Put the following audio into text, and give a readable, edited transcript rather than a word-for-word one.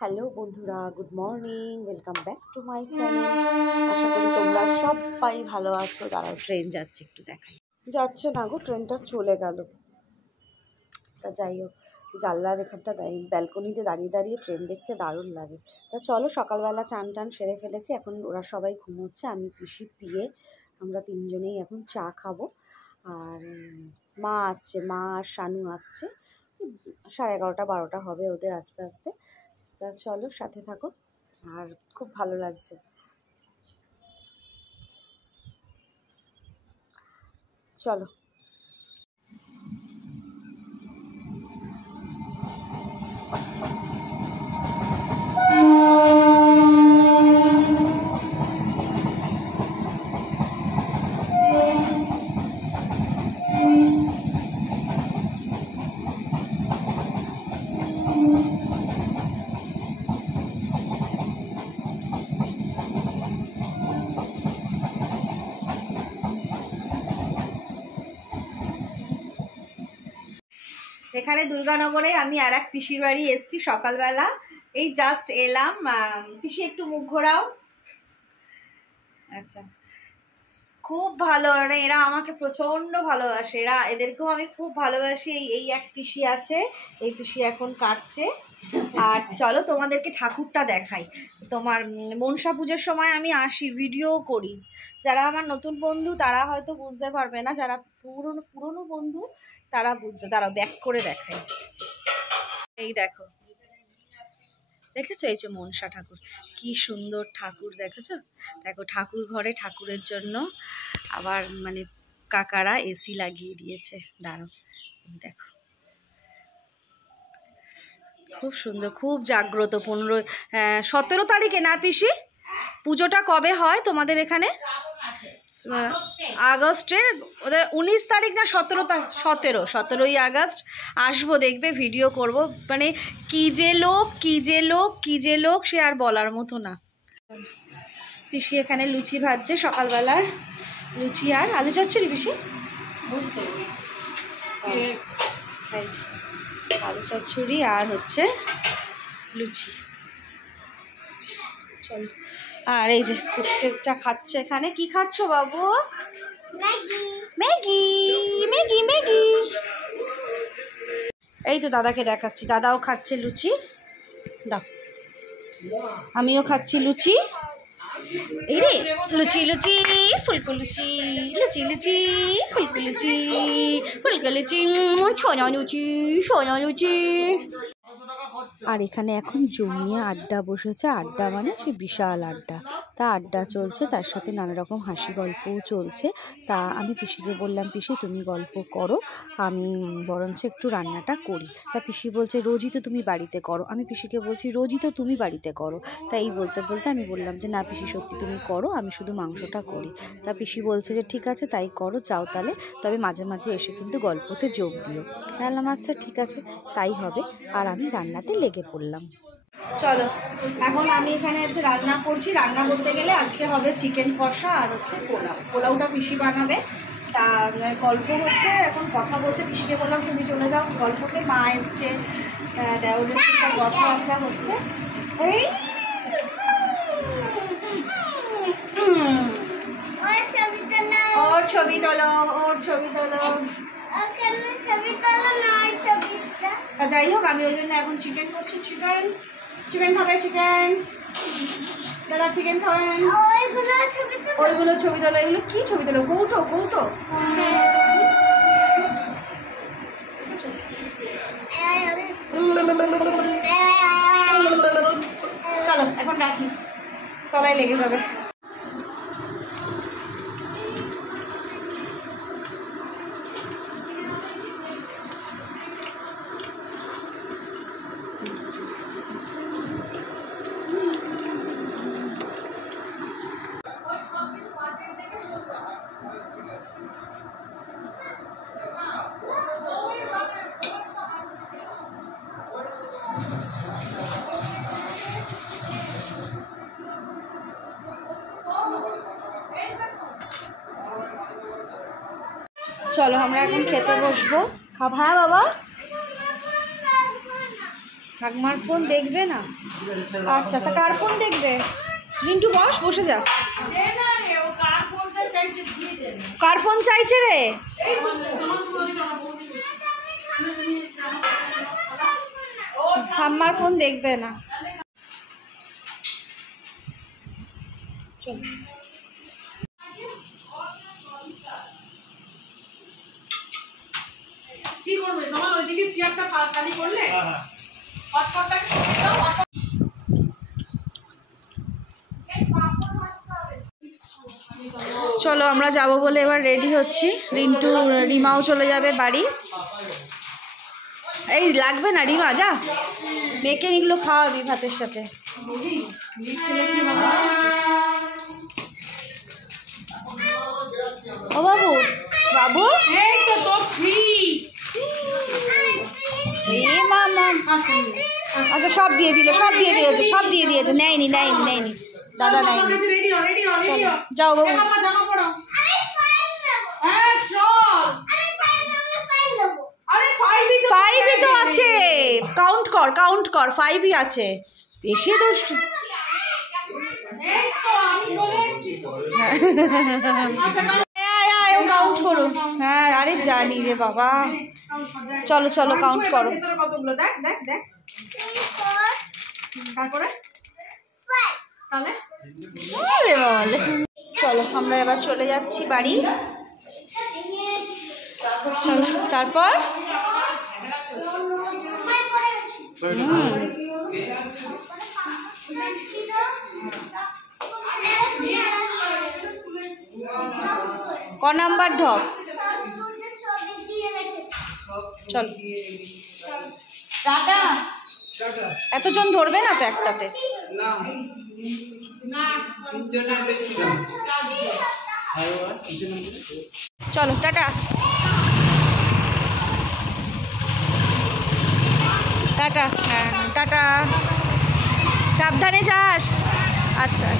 Hello বন্ধুরা, good morning, welcome back to my channel. আশা করি তোমরা সবাই ভালো আছো। দাঁড়াও, ট্রেন যাচ্ছে, একটু দেখাই। যাচ্ছে না গো, ট্রেনটা চলে গেল। তা যাই হোক, জানলার এখানটা ব্যালকনিতে দাঁড়িয়ে দাঁড়িয়ে ট্রেন দেখতে দারুণ লাগে। তা চলো, সকালবেলা চান টান সেরে ফেলেছি, এখন ওরা সবাই ঘুমোচ্ছে, আমি পিসি পিয়ে আমরা তিনজনেই এখন চা খাবো। আর মা আসছে, মা আর শানু আসছে, 11:30-12টা হবে ওদের আস্তে আস্তে। তা চলো, সাথে থাকো, আর খুব ভালো লাগছে। চলো। এখানে দুর্গানগরে আমি আর এক পিসির বাড়ি এসেছি সকালবেলা, এই জাস্ট এলাম। পিসি একটু মুখ ঘোরাও। আচ্ছা, খুব ভালো, মানে এরা আমাকে প্রচণ্ড ভালোবাসে, এদেরকেও আমি খুব ভালোবাসি। এই এক পিসি আছে, এই পিসি এখন কাটছে। আর চলো তোমাদেরকে ঠাকুরটা দেখাই। তোমার মনসা পুজোর সময় আমি আসি, ভিডিও করি। যারা আমার নতুন বন্ধু তারা হয়তো বুঝতে পারবে না, যারা পুরনো বন্ধু তারা বুঝতে। তারা ব্যাক করে দেখাই। এই দেখো, দেখেছো? এই যে মনসা ঠাকুর, কি সুন্দর ঠাকুর, দেখেছো? দেখো, ঠাকুর ঘরে ঠাকুরের জন্য আবার মানে কাকারা এসি লাগিয়ে দিয়েছে। দাঁড়াও, এই দেখো, খুব সুন্দর, খুব জাগ্রত। 17 তারিখে না পিসি? পুজোটা কবে হয় তোমাদের এখানে? আগস্টের ওদের 19 তারিখ না 17ই আগস্ট। আসবো, দেখবে, ভিডিও করব। মানে কি যে লোক সে আর বলার মতো না। পিসি এখানে লুচি ভাজছে, সকালবেলার লুচি আর আলু চচ্চড়ি। পিসি আলু চচ্চড়ি আর হচ্ছে লুচি। চলো। আর এই যে পুচকেটা খাচ্ছে এখানে। কি খাচ্ছো বাবু? Maggi Maggi Maggi. এই তো দাদাকে দেখাচ্ছি, দাদাও খাচ্ছে লুচি। দাও, আমিও খাচ্ছি লুচি। এই রে, লুচি লুচি ফুলকো লুচি, লুচি লুচি ফুলকো লুচি, ফুলকো লুচি, সোনা লুচি, সোনা লুচি। আর এখানে এখন জমিয়ে আড্ডা বসেছে। আড্ডা মানে সে বিশাল আড্ডা। তা আড্ডা চলছে, তার সাথে নানা রকম হাসি গল্পও চলছে। তা আমি পিসিকে বললাম, পিসি তুমি গল্প করো, আমি বরঞ্চ একটু রান্নাটা করি। তা পিসি বলছে, রোজই তো তুমি বাড়িতে করো। আমি পিসিকে বলছি, রোজই তো তুমি বাড়িতে করো। তাই এই বলতে বলতে আমি বললাম যে, না পিসি, সত্যি তুমি করো, আমি শুধু মাংসটা করি। তা পিসি বলছে যে, ঠিক আছে তাই করো, যাও তাহলে, তবে মাঝে মাঝে এসে কিন্তু গল্পতে যোগ দিও। বললাম, আচ্ছা ঠিক আছে, তাই হবে। আর আমি রান্নাতে লেগে পড়লাম। চলো, এখন আমি এখানে হচ্ছে রান্না করছি। রান্না করতে গেলে আজকে হবে চিকেন কষা আর হচ্ছে পোলাওটা পিসি বানাবে। তা গল্প হচ্ছে, এখন কথা বলছে। পিসিকে বললাম তুমি চলে যাও গল্পকে, মা এসছে, দেওরের সব কথাবার্তা হচ্ছে। এই ওর ছবি তোলো, ওর ছবি তোলো। যাই হোক, আমি ওই জন্য এখন চিকেন করছি। চিকেন খাবে? চিকেন দাদা, চিকেন খাবেন? ওইগুলো ছবি তোলো। এগুলো কি ছবি তোলো? কৌটো কৌটো। চলো এখন রাখি, সবাই লেগে যাবে। চলো আমরা এখন খেতে বসবো। খাবো? হ্যাঁ বাবা, ঠাকমার ফোন দেখবে না? আচ্ছা, তা কার ফোন দেখবে? রিন্টু বসে যা। কার ফোন চাইছে রে? ঠাম্মার ফোন দেখবে না। চল কি করবে তোমার ওইদিকে চেয়ারটা খালি করলে? চলো আমরা যাব বলে এবার রেডি হচ্ছি। রিন্টু রিমাও চলে যাবে বাড়ি। এই লাগবে না রিমা, যা মেয়েকে এগুলো খাওয়াবি ভাতের সাথে। ও বাবু, বাবু এই তো তো ফ্রি। এ মামা, আচ্ছা সব দিয়ে দিল, সব দিয়ে দিয়েছে, নেয়নি দাদা নেয়নি। রেডি হও যাও বাবু। জামা পড়ো। হ্যাঁ চল। আরে 5ই তো আছে, কাউন্ট কর 5ই আছে। বেশি দুষ্ট। এই তো আমি চলে এসেছি তো। ও কাউন্ট করো। হ্যাঁ আরে জানি রে বাবা। চলো কাউন্ট করো। ভিতরে কতগুলো দেখ। তারপরে তাহলে চলো আমরা এবার চলে যাচ্ছি বাড়ি। চলো তারপর ক নাম্বার ঢপ? চল টাটা। এতজন ধরবে না তো একটাতে? চলো টাটা। হ্যাঁ টাটা, সাবধানে যাস। আচ্ছা।